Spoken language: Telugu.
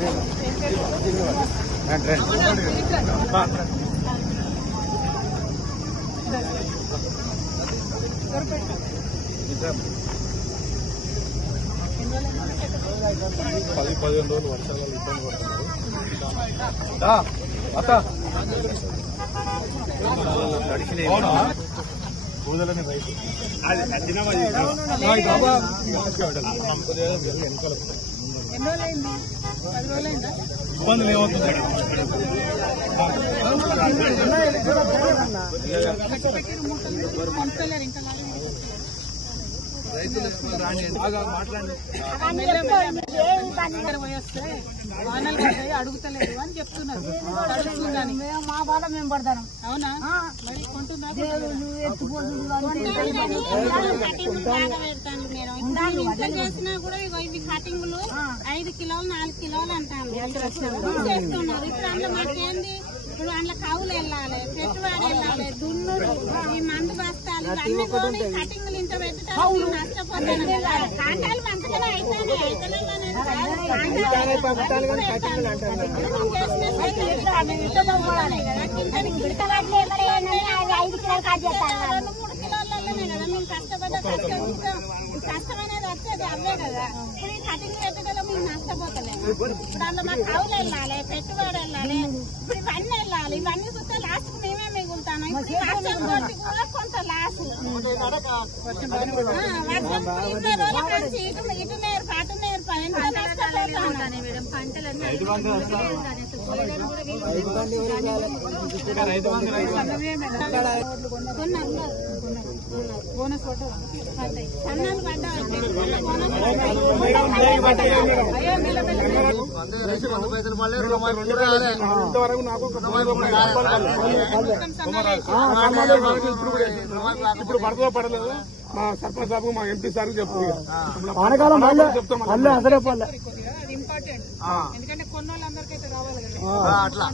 10-15 రోజులు వర్షాలు ఇబ్బంది పడుతున్నారు. పూజలని రైతు ఇబ్బందులు ఏమవుతుంది? వానలు అడుగుతలేదు అని చెప్తున్నారు. మా బాధ మేము పడతాం. అవునా? మరి కొంటున్నారు చేసినా కూడా ఇవి కటింగ్లు 5 కిలోలు 4 కిలోలు అంటాను చేస్తున్నారు. ఇప్పుడు అందులో మాకేంది? ఇప్పుడు అందులో కవులు వెళ్ళాలి, పెట్టుబడి వెళ్ళాలి, దున్నుడు, ఈ మందు బస్తాలు ఇవన్నీ కొని కటింగ్లు ఇంత పెట్టడానికి నష్టపోతాను కదా. కాంటాలు మంచిగానే అయితేనే కష్టం అనేది వచ్చేది అవే కదా. ఇప్పుడు ఈ కటింగ్ పెట్టగల మేము నష్టపోతలేము. ఇప్పుడు అందులో మా కవులు వెళ్ళాలి, పెట్టుబడి వెళ్ళాలి, ఇప్పుడు ఇవన్నీ వెళ్ళాలి. ఇవన్నీ చూస్తే లాస్ట్ మేమే మిగులుతాను. ఇప్పుడు వర్షం కొట్టి కూడా కొంత లాస్ ఇటు నేర్పు అటు నేర్పు ఎంత నష్టపోతాను మేడం. పంటలన్నీ బోనస్ సన్నాలు పడ్డా ఇప్పుడు పడదో పడలేదు. మా సర్పంచ్ సాబు మా ఎంపీ సార్ చెప్తుంది. ఇంపార్టెంట్ ఎందుకంటే కొన్ని వాళ్ళందరికైతే రావాలి కదా. అట్లా